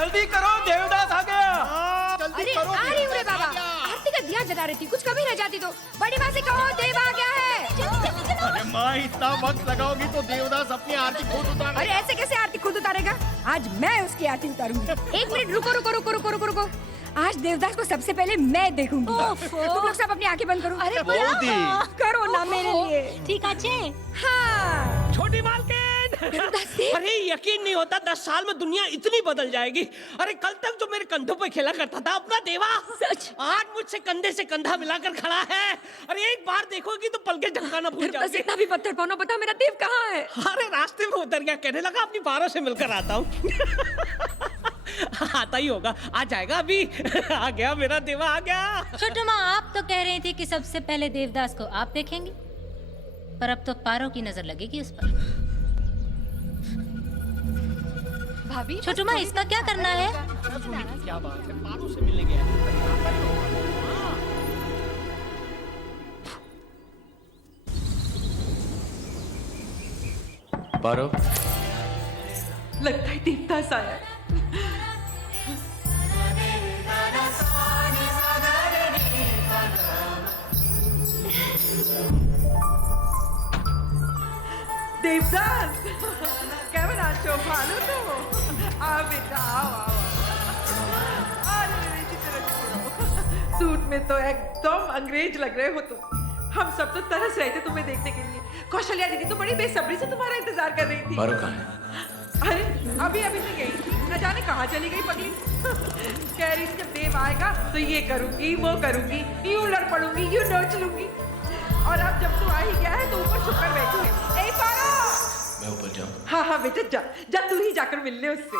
जल्दी करो, देवदास आ गया। जल्दी करो। आ रही हूँ रे बाबा। आरती का दिया जला रही थी, कुछ कमी रह जाती तो बड़ी माँ से कहो देव आ गया है। अरे माँ, इतना वक्त लगाओगी तो देवदास अपनी आरती खुद उतार। अरे ऐसे कैसे आरती खुद उतारेगा? आज मैं उसकी आरती उतारूंगी। एक मिनट रुको रुको रुको रुको रुको रुको। आज देवदास को सबसे पहले मैं देखूंगी। तुम लोग सब अपनी आंखें बंद करो। अरे करो ना मेरे लिए। ठीक है। हाँ। छोटी मालकिन, अरे यकीन नहीं होता 10 साल में दुनिया इतनी बदल जाएगी। अरे कल तक जो मेरे कंधों पे खेला करता था अपना देवा, सच आज मुझसे कंधे से कंधा मिलाकर खड़ा है। अरे एक बार देखोगी तो पलके झपकाना भूल जाओगी। इतना भी पत्थर पानो, बता मेरा देव कहाँ है? अरे रास्ते में उतर गया, कहने लगा अपनी बारों से मिलकर आता हूँ। आता ही होगा, आ जाएगा अभी। आ गया मेरा देवा, आ गया। छोटू माँ, आप तो कह रही थी कि सबसे पहले देवदास को आप देखेंगी, पर अब तो पारो की नजर लगेगी उस पर। भाभी, छोटू माँ, इसका क्या करना है? क्या बात है, पारो से मिलने गया। पारो, लगता है देवदास आया। देवदास, केवन आशो भालो तो आ बेटा आओ। अरे मेरी चित्र सूट में तो एकदम अंग्रेज लग रहे हो तुम। हम सब तो तरस रहे थे तुम्हें देखने के लिए। कौशल्या दीदी तो बड़ी बेसब्री से तुम्हारा इंतजार कर रही थी। पारो कहाँ है? अरे अभी अभी तो गई थी, न जाने कहाँ चली गई पगली। कह रही थी जब देव आएगा तो ये करूंगी वो करूंगी, यूं लड़ पड़ूंगी, यूं नोच लूंगी। और अब जब तू आ ही गया है तो ऊपर छुप कर बैठी है। ए पारो, मैं ऊपर जाऊँ? हाँ हाँ बेटा जा, जा तू ही जाकर मिल ले उससे।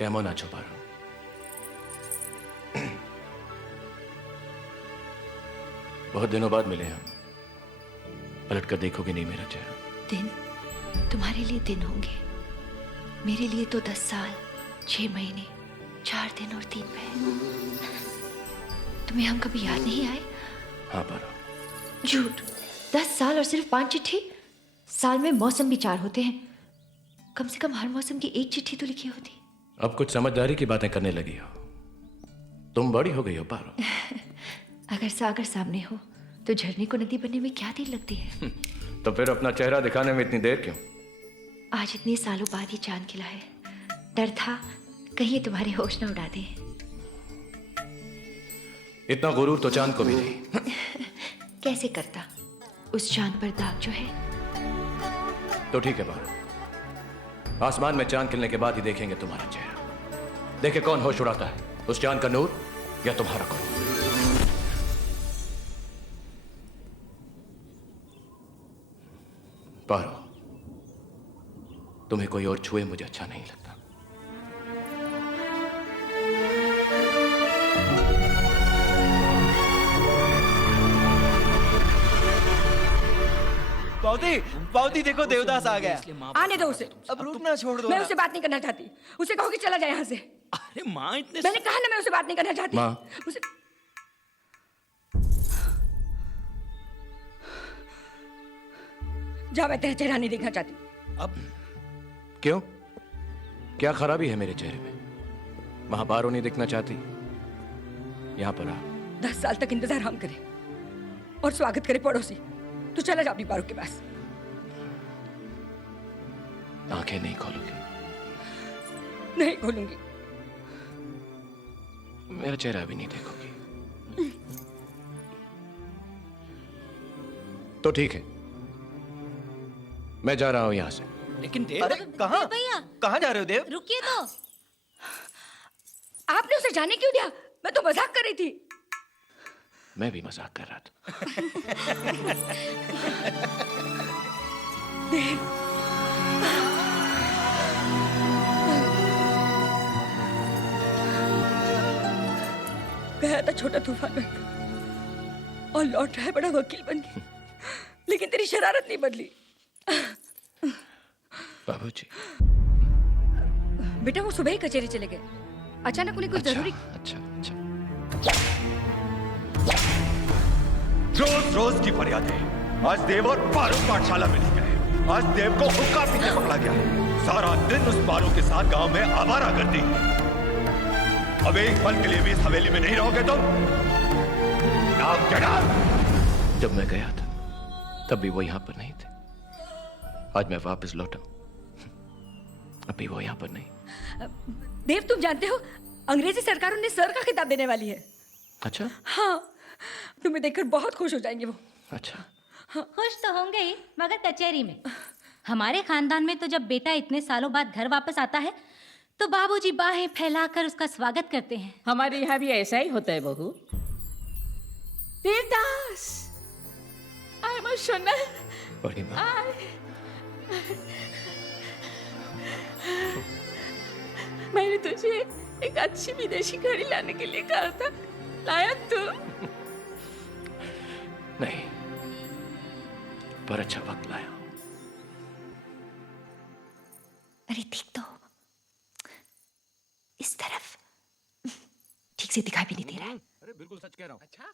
कैमन आछो पारो? बहुत दिनों बाद मिले हम। पलट कर देखोगे नहीं मेरा चेहरा? दिन तुम्हारे लिए दिन होंगे, मेरे लिए तो 10 साल 6 महीने 4 दिन और 3 पहर। तुम्हें हम कभी याद नहीं आए? हाँ पारो। झूठ। 10 साल और सिर्फ 5 चिट्ठी? साल में मौसम भी 4 होते हैं, कम से कम हर मौसम की 1 चिट्ठी तो लिखी होती। अब कुछ समझदारी की बातें करने लगी हो। तुम बड़ी हो गई हो पारो। अगर सागर सामने हो तो झरने को नदी बनने में क्या देर लगती है? तो फिर अपना चेहरा दिखाने में इतनी देर क्यों? आज इतने सालों बाद ही चांद खिला है, डर था कहीं ये तुम्हारे होश न उड़ा दे। इतना गुरूर तो चांद को भी नहीं। कैसे करता? उस चांद पर दाग जो है। तो ठीक है पारो, आसमान में चांद खिलने के बाद ही देखेंगे तुम्हारा चेहरा। देखे कौन होश उड़ाता है, उस चांद का नूर या तुम्हारा कौन। पारो, तुम्हें कोई और छुए मुझे अच्छा नहीं लगता। बाउदी, बाउदी देखो देवदास आ गया। आने दो उसे। अब रुकना छोड़ दो। मैं उससे बात नहीं करना चाहती। उसे कहो कि चला जाए यहाँ से। अरे माँ, इतने मैंने कहा ना मैं उससे बात नहीं करना चाहती। माँ। उसे जा, मैं तेरा चेहरा नहीं देखना चाहती। अब क्यों? क्या खराबी है मेरे चेहरे में? वहां पारो नहीं दिखना चाहती, यहां पर आ। 10 साल तक इंतजार हम करें और स्वागत करे पड़ोसी। तू चला जा अपनी पारो के पास। आंखें नहीं खोलोगी? नहीं खोलूंगी। मेरा चेहरा भी नहीं देखोगी? तो ठीक है, मैं जा रहा हूं यहां से। लेकिन देव, अरे कहाँ भैया कहाँ जा रहे हो देव? रुकिए तो। आपने उसे जाने क्यों दिया? मैं तो मजाक कर रही थी। मैं भी मजाक कर रहा था। गया था छोटा तूफान में और लौट रहा है बड़ा वकील बन के। लेकिन तेरी शरारत नहीं बदली। बाबूजी। बेटा वो सुबह ही कचहरी चले गए। अचानक उन्हें कुछ जरूरी। अच्छा अच्छा। रोज रोज की फरियादें। आज देव और पारो पाठशाला में नहीं गए। आज देव को हुक्का पीते पकड़ा गया। सारा दिन उस पारो के साथ गांव में आवारा करती। अब एक पल के लिए भी इस हवेली में नहीं रहोगे तुम? Now get out! जब मैं गया था तब भी वो यहाँ पर नहीं थे। आज मैं वापस लौटा, अभी वो यहाँ पर नहीं। देव तुम जानते हो अंग्रेजी सरकार उन्हें सर का खिताब देने वाली है। अच्छा हाँ, तुम्हें देखकर बहुत खुश हो जाएंगे वो। अच्छा। खुश तो होंगे ही, मगर कचहरी में। हमारे खानदान में तो जब बेटा इतने सालों बाद घर वापस आता है तो बाबूजी बाहें फैलाकर उसका स्वागत करते हैं। हमारे यहाँ भी ऐसा ही होता है बहू। Devdas, I am emotional. बड़ी माँ। मैंने तुझे एक अच्छी विदेशी घड़ी लाने के लिए कहा था, लाया तू? नहीं, पर अच्छा वक्त लाया। अरे देख तो, इस तरफ ठीक से दिखाई भी नहीं दे रहा है। अरे बिल्कुल सच कह रहा हूँ। अच्छा,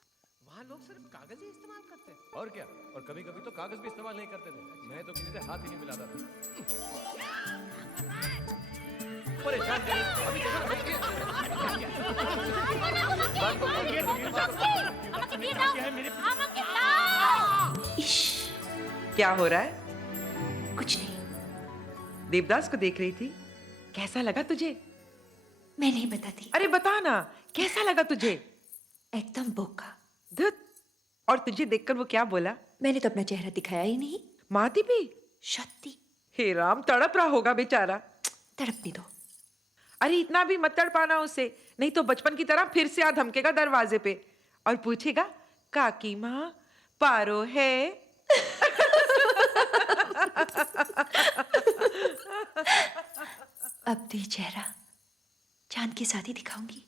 वहाँ लोग सिर्फ कागज ही इस्तेमाल करते हैं। और क्या, और कभी कभी तो कागज भी इस्तेमाल नहीं करते थे। मैं तो किसी से हाथ ही नहीं मिलाता था। परेशान कर, अभी इश, क्या हो रहा है? कुछ नहीं। देवदास को देख रही थी। कैसा लगा तुझे? मैं नहीं बताती। अरे बता ना, कैसा लगा तुझे? एकदम बोका। धुत। और तुझे देखकर वो क्या बोला? मैंने तो अपना चेहरा दिखाया ही नहीं। माती भी? शक्ति। हे राम, तड़प रहा होगा बेचारा। तड़पने दो। अरे इतना भी मत तड़पाना उसे, नहीं तो बचपन की तरह फिर से आ धमकेगा दरवाजे पे और पूछेगा, काकी माँ पारो है? अब तो ये चेहरा चांद के साथ ही दिखाऊंगी।